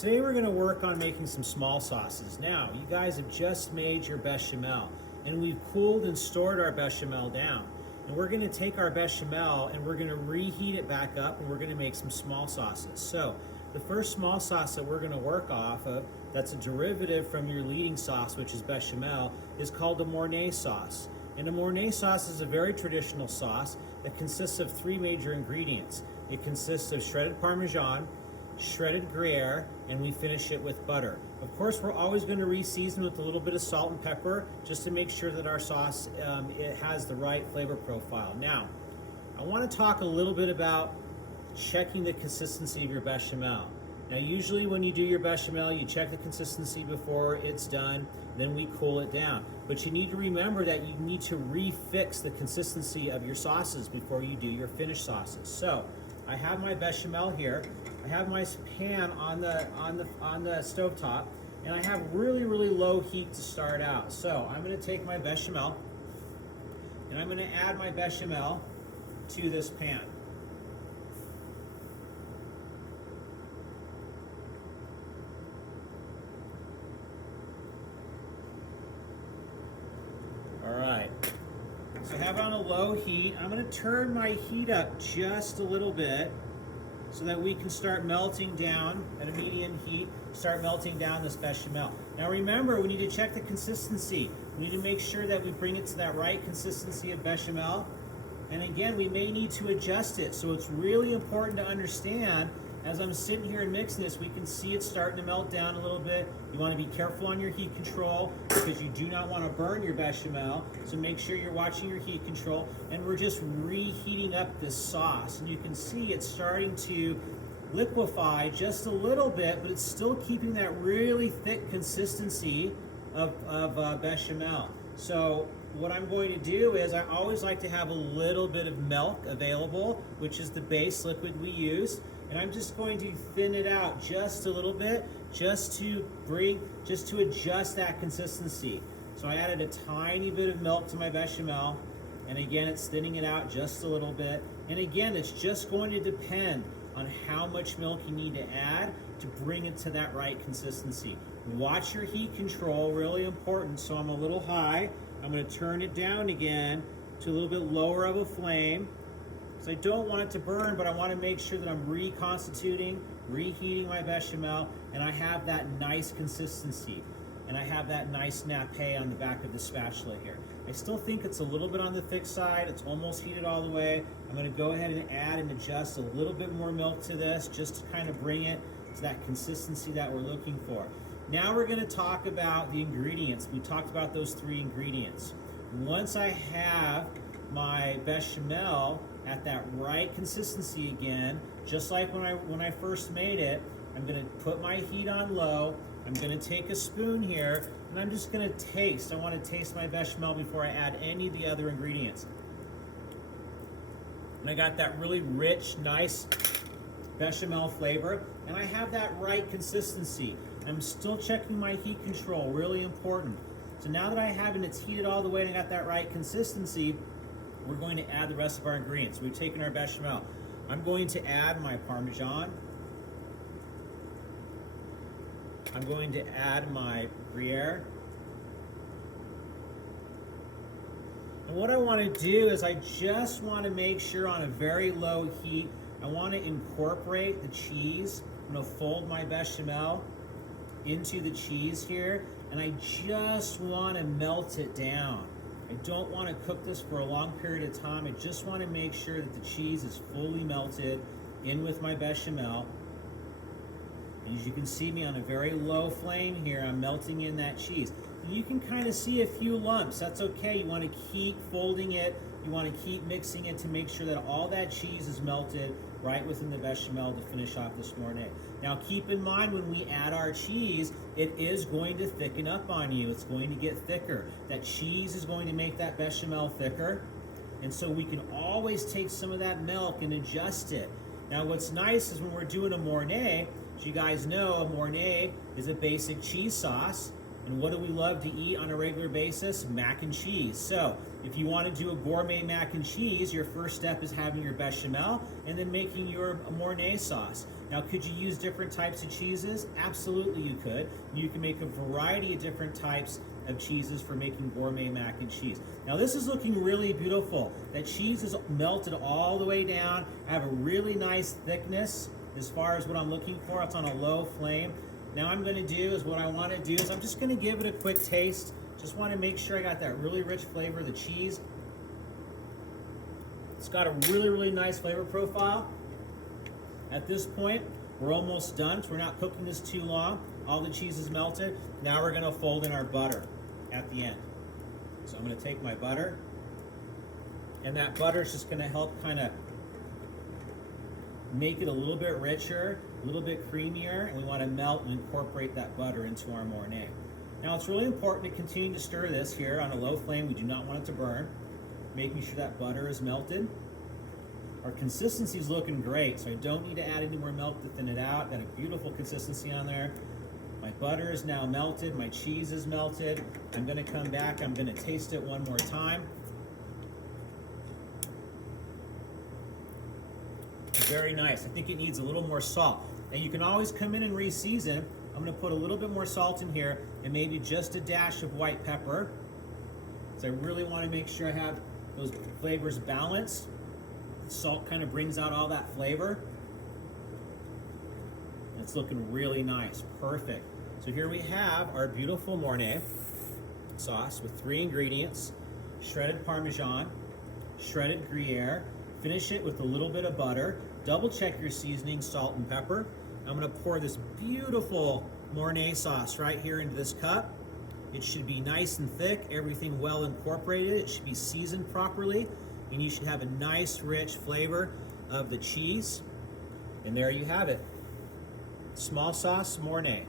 Today we're going to work on making some small sauces. Now, you guys have just made your bechamel, and we've cooled and stored our bechamel down. And we're going to take our bechamel and we're going to reheat it back up, and we're going to make some small sauces. So, the first small sauce that we're going to work off of, that's a derivative from your leading sauce, which is bechamel, is called the Mornay sauce. And a Mornay sauce is a very traditional sauce that consists of three major ingredients. It consists of shredded Parmesan, shredded Gruyere, and we finish it with butter. Of course, we're always going to re-season with a little bit of salt and pepper just to make sure that our sauce it has the right flavor profile. Now, I want to talk a little bit about checking the consistency of your bechamel. Now, usually when you do your bechamel, you check the consistency before it's done, then we cool it down. But you need to remember that you need to refix the consistency of your sauces before you do your finished sauces. So, I have my bechamel here. I have my pan on the stovetop, and I have really low heat to start out. So I'm going to take my bechamel, and I'm going to add my bechamel to this pan. All right. So I have it on a low heat. I'm going to turn my heat up just a little bit so that we can start melting down at a medium heat, start melting down this bechamel. Now remember, we need to check the consistency. We need to make sure that we bring it to that right consistency of bechamel. And again, we may need to adjust it. So it's really important to understand, as I'm sitting here and mixing this, we can see it starting to melt down a little bit. You want to be careful on your heat control because you do not want to burn your bechamel. So make sure you're watching your heat control. And we're just reheating up this sauce. And you can see it's starting to liquefy just a little bit, but it's still keeping that really thick consistency of bechamel. So what I'm going to do is I always like to have a little bit of milk available, which is the base liquid we use. And I'm just going to thin it out just a little bit, just to adjust that consistency. So I added a tiny bit of milk to my bechamel, and again, it's thinning it out just a little bit. And again, it's just going to depend on how much milk you need to add to bring it to that right consistency. Watch your heat control, really important. So I'm a little high. I'm going to turn it down again to a little bit lower of a flame. So I don't want it to burn, but I want to make sure that I'm reconstituting, reheating my bechamel, and I have that nice consistency. And I have that nice nappe on the back of the spatula here. I still think it's a little bit on the thick side. It's almost heated all the way. I'm going to go ahead and add and adjust a little bit more milk to this just to kind of bring it to that consistency that we're looking for. Now we're going to talk about the ingredients. We talked about those three ingredients. Once I have my bechamel at that right consistency again, just like when I first made it, I'm going to put my heat on low. I'm going to take a spoon here, and I'm just going to taste. I want to taste my bechamel before I add any of the other ingredients. And I got that really rich, nice bechamel flavor, and I have that right consistency. I'm still checking my heat control, really important. So now that I have it, it's heated all the way and I got that right consistency, we're going to add the rest of our ingredients. We've taken our bechamel. I'm going to add my Parmesan. I'm going to add my Gruyere. And what I want to do is I just want to make sure on a very low heat, I want to incorporate the cheese. I'm going to fold my bechamel into the cheese here, and I just want to melt it down. I don't want to cook this for a long period of time. I just want to make sure that the cheese is fully melted in with my bechamel. And as you can see me on a very low flame here, I'm melting in that cheese. And you can kind of see a few lumps. That's okay. You want to keep folding it. You want to keep mixing it to make sure that all that cheese is melted right within the bechamel to finish off this Mornay. Now keep in mind, when we add our cheese, it is going to thicken up on you. It's going to get thicker. That cheese is going to make that bechamel thicker. And so we can always take some of that milk and adjust it. Now what's nice is when we're doing a Mornay, as you guys know, a Mornay is a basic cheese sauce. And what do we love to eat on a regular basis? Mac and cheese. So if you want to do a gourmet mac and cheese, your first step is having your bechamel and then making your Mornay sauce. Now, could you use different types of cheeses? Absolutely you could. You can make a variety of different types of cheeses for making gourmet mac and cheese. Now this is looking really beautiful. That cheese is melted all the way down. I have a really nice thickness as far as what I'm looking for. It's on a low flame. Now I'm going to do is what I want to do is I'm just going to give it a quick taste. Just want to make sure I got that really rich flavor of the cheese. It's got a really, really nice flavor profile. At this point, we're almost done, so we're not cooking this too long. All the cheese is melted. Now we're going to fold in our butter at the end. So I'm going to take my butter, and that butter is just going to help kind of make it a little bit richer, a little bit creamier, and we want to melt and incorporate that butter into our Mornay. Now it's really important to continue to stir this here on a low flame. We do not want it to burn. Making sure that butter is melted. Our consistency is looking great, so I don't need to add any more milk to thin it out. Got a beautiful consistency on there. My butter is now melted, my cheese is melted. I'm going to come back, I'm going to taste it one more time. Very nice. I think it needs a little more salt. And you can always come in and re-season. I'm going to put a little bit more salt in here and maybe just a dash of white pepper. So I really want to make sure I have those flavors balanced. The salt kind of brings out all that flavor. It's looking really nice. Perfect. So here we have our beautiful Mornay sauce with 3 ingredients: shredded Parmesan, shredded Gruyere. Finish it with a little bit of butter. Double check your seasoning, salt and pepper. I'm going to pour this beautiful Mornay sauce right here into this cup. It should be nice and thick, everything well incorporated. It should be seasoned properly, and you should have a nice rich flavor of the cheese. And there you have it. Small sauce Mornay.